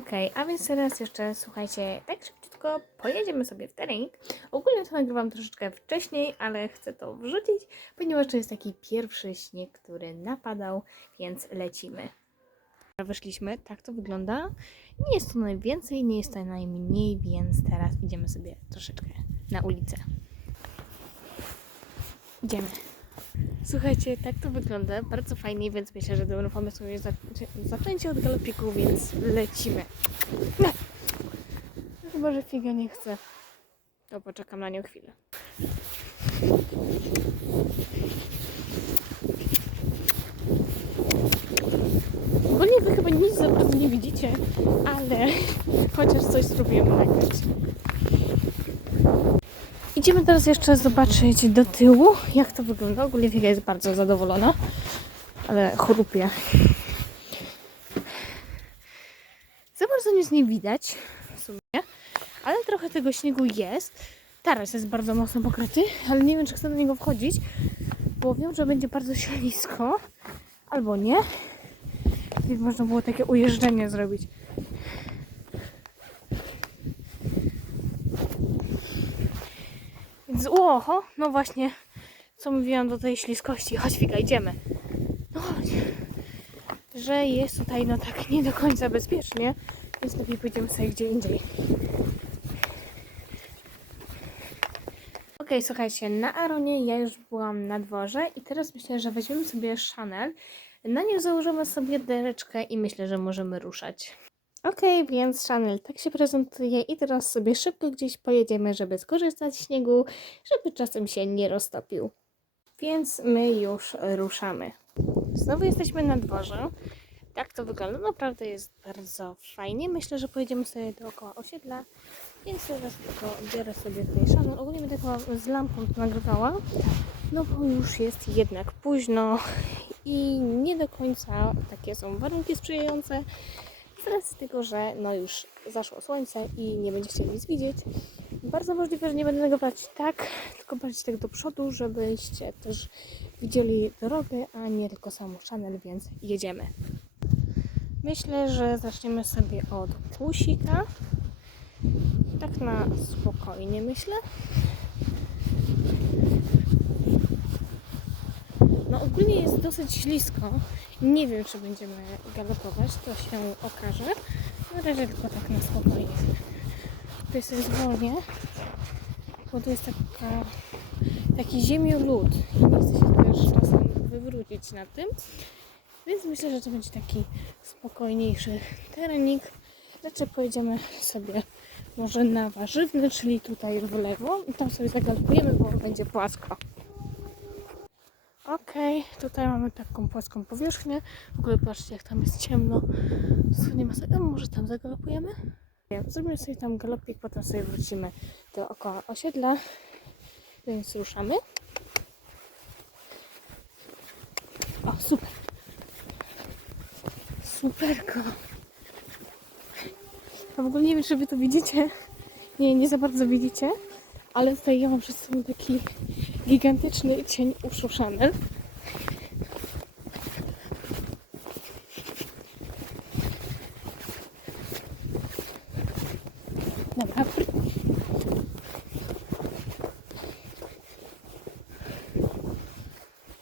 Okej, a więc teraz jeszcze słuchajcie, tak szybciutko pojedziemy sobie w trening. Ogólnie to nagrywam troszeczkę wcześniej, ale chcę to wrzucić, ponieważ to jest taki pierwszy śnieg, który napadał, więc lecimy. Wyszliśmy, tak to wygląda. Nie jest to najwięcej, nie jest to najmniej, więc teraz idziemy sobie troszeczkę na ulicę. Idziemy. Słuchajcie, tak to wygląda. Bardzo fajnie, więc myślę, że dobrym pomysłem jest zaczę- zaczęcie od galopiku, więc lecimy. No. Chyba, że figa nie chce. To poczekam na nią chwilę. Ogólnie wy chyba nic za bardzo nie widzicie, ale chociaż coś spróbujemy nagrać. Idziemy teraz jeszcze zobaczyć do tyłu, jak to wygląda. Ogólnie Wiga jest bardzo zadowolona, ale chrupie. Za bardzo nic nie widać w sumie, ale trochę tego śniegu jest. Teraz jest bardzo mocno pokryty, ale nie wiem, czy chcę do niego wchodzić, bo wiem, że będzie bardzo ślisko, albo nie. Więc można było takie ujeżdżenie zrobić. Więc oho, no właśnie, co mówiłam do tej śliskości. Chodź, Figa, idziemy. No chodź. Że jest tutaj no tak nie do końca bezpiecznie, więc lepiej pójdziemy sobie gdzie indziej. Okej, słuchajcie, na Aronie ja już byłam na dworze i teraz myślę, że weźmiemy sobie Chanel. Na nią założymy sobie dereczkę i myślę, że możemy ruszać. Okej, więc Chanel tak się prezentuje i teraz sobie szybko gdzieś pojedziemy, żeby skorzystać z śniegu, żeby czasem się nie roztopił. Więc my już ruszamy. Znowu jesteśmy na dworze. Tak to wygląda. Naprawdę jest bardzo fajnie. Myślę, że pojedziemy sobie dookoła osiedla. Więc teraz tylko biorę sobie tutaj Chanel. Ogólnie będę chyba z lampą to nagrywała. No bo już jest jednak późno i nie do końca takie są warunki sprzyjające z tego, że no już zaszło słońce i nie będzie chcieli nic widzieć. Bardzo możliwe, że nie będę nagrywać tak, tylko bardziej tak do przodu, żebyście też widzieli drogę, a nie tylko samą Chanel, więc jedziemy. Myślę, że zaczniemy sobie od płusika. Tak na spokojnie myślę. Ogólnie jest dosyć ślisko. Nie wiem, czy będziemy galopować, to się okaże. Na razie tylko tak na spokojnie. Tutaj sobie zwolnię, bo to jest taka, taki ziemiolud. Nie chcę się też czasem wywrócić na tym. Więc myślę, że to będzie taki spokojniejszy terenik. Raczej pojedziemy sobie może na warzywny, czyli tutaj w lewo i tam sobie zagalopujemy, bo będzie płasko. Okej, tutaj mamy taką płaską powierzchnię. W ogóle patrzcie, jak tam jest ciemno. Co nie ma sobie. Może tam zagalopujemy? Nie, zrobimy sobie tam galopik, potem sobie wrócimy dookoła osiedla. Więc ruszamy. O, super. Superko. A w ogóle nie wiem, czy wy to widzicie. Nie, nie za bardzo widzicie. Ale tutaj ja mam przed sobą taki gigantyczny cień uszu Chanel.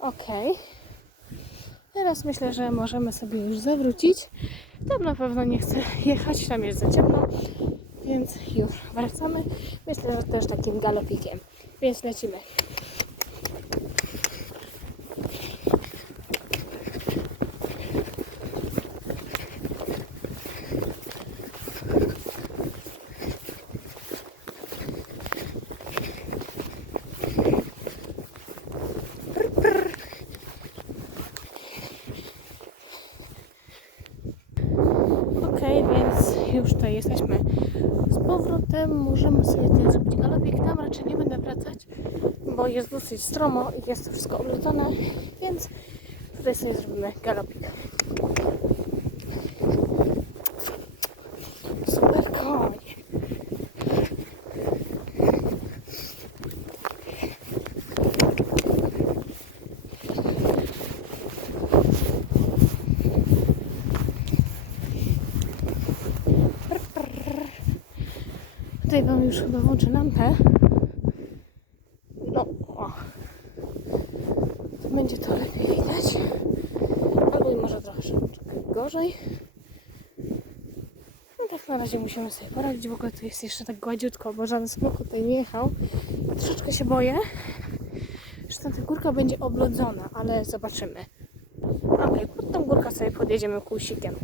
Okej. Teraz myślę, że możemy sobie już zawrócić. Tam na pewno nie chcę jechać, tam jest za ciemno, więc już wracamy. Myślę, że też takim galopikiem. Więc lecimy. Okej, więc już tutaj jesteśmy z powrotem. Możemy sobie tutaj zrobić galopik. Tam raczej nie będę wracać, bo jest dosyć stromo i jest wszystko oblodzone, więc tutaj sobie zrobimy galopik. Super koń. Tutaj wam już chyba włączę lampę. No. To będzie to lepiej widać. Albo może troszeczkę gorzej. No tak na razie musimy sobie poradzić. W ogóle tu jest jeszcze tak gładziutko, bo żaden samochód tutaj nie jechał. Troszeczkę się boję. Zresztą ta górka będzie oblodzona, ale zobaczymy. Okej, pod tą górkę sobie podjedziemy kłusikiem.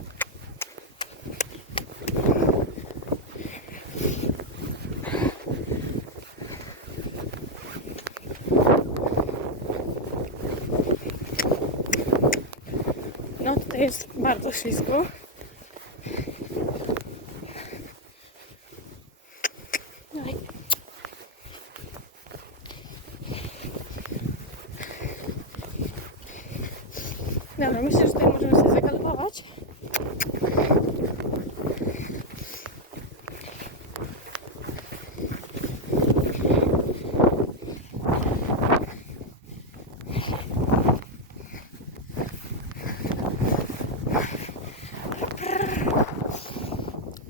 No tutaj jest bardzo ślisko. Dawaj. Dobra, myślę, że tutaj możemy sobie zagalopować.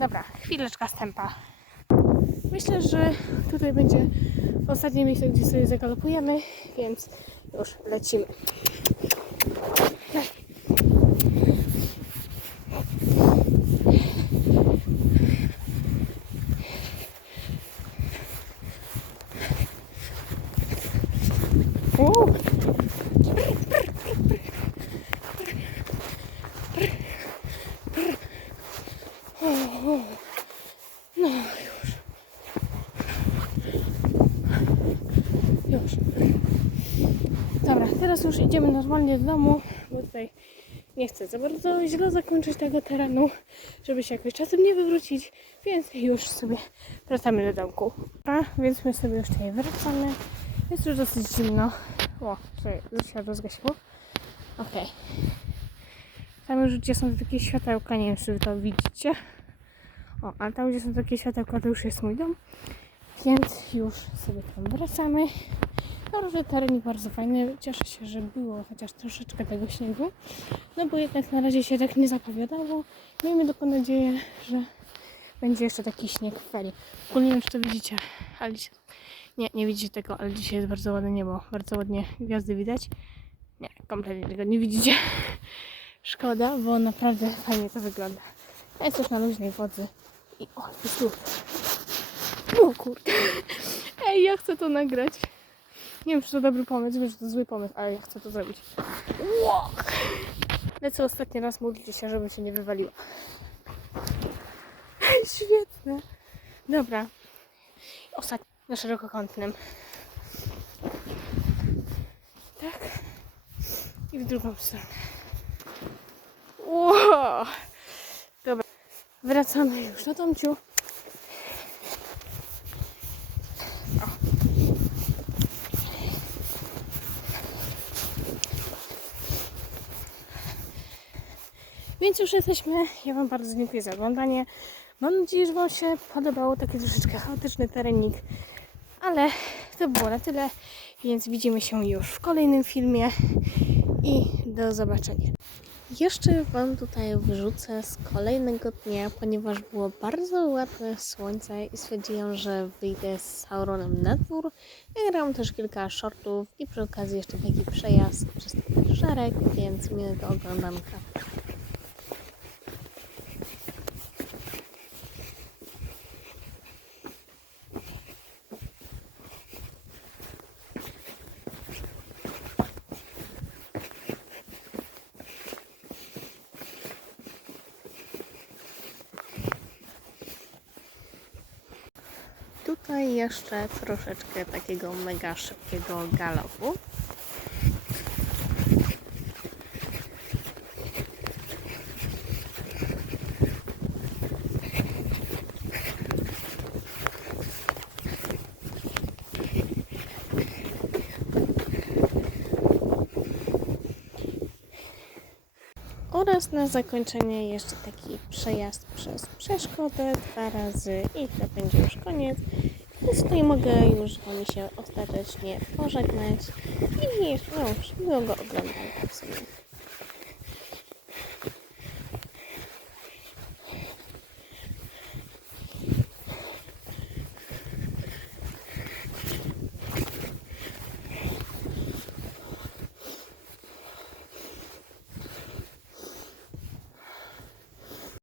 Dobra, chwileczka stępa. Myślę, że tutaj będzie ostatnie miejsce, gdzie sobie zagalopujemy, więc już lecimy. Uuu. No już. Już. Dobra, teraz już idziemy normalnie do domu, bo tutaj nie chcę za bardzo źle zakończyć tego terenu, żeby się jakoś czasem nie wywrócić, więc już sobie wracamy do domku. A, więc my sobie już tutaj wracamy. Jest już dosyć zimno. O, tutaj światło zgasiło. Okej. Tam już gdzie są takie światełka, nie wiem czy wy to widzicie. O, a tam gdzie są takie światełka to już jest mój dom. Więc już sobie tam wracamy. Naprawdę teren bardzo fajny. Cieszę się, że było chociaż troszeczkę tego śniegu. No bo jednak na razie się tak nie zapowiadało. Miejmy tylko nadzieję, że będzie jeszcze taki śnieg w feli. Ogólnie czy to widzicie, ale. Nie, nie widzicie tego, ale dzisiaj jest bardzo ładne niebo. Bardzo ładnie gwiazdy widać. Nie, kompletnie tego nie widzicie. Szkoda, bo naprawdę fajnie to wygląda. Ja jest też na luźnej wodzy. I o, jest tu. O kurde. Ej, ja chcę to nagrać. Nie wiem, czy to dobry pomysł, wiem, że to zły pomysł, ale ja chcę to zrobić. Ło! Lecę ostatni raz modlić się, żeby się nie wywaliło. Świetne. Dobra. Ostatni na szerokokątnym. Tak. I w drugą stronę. Wow. Dobra. Wracamy już do domciu. Więc już jesteśmy. Ja Wam bardzo dziękuję za oglądanie. Mam nadzieję, że Wam się podobało taki troszeczkę chaotyczny terenik, ale to było na tyle, więc widzimy się już w kolejnym filmie i do zobaczenia. Jeszcze Wam tutaj wrzucę z kolejnego dnia, ponieważ było bardzo ładne słońce i stwierdziłam, że wyjdę z Sauronem na dwór. Nagrałam też kilka shortów i przy okazji jeszcze taki przejazd przez taki szereg, więc miłego oglądanka. Tutaj jeszcze troszeczkę takiego mega szybkiego galopu. Oraz na zakończenie jeszcze taki przejazd przez przeszkodę dwa razy i to będzie już koniec. Więc tutaj mogę już Wami się ostatecznie pożegnać i no, miłego oglądania w sumie.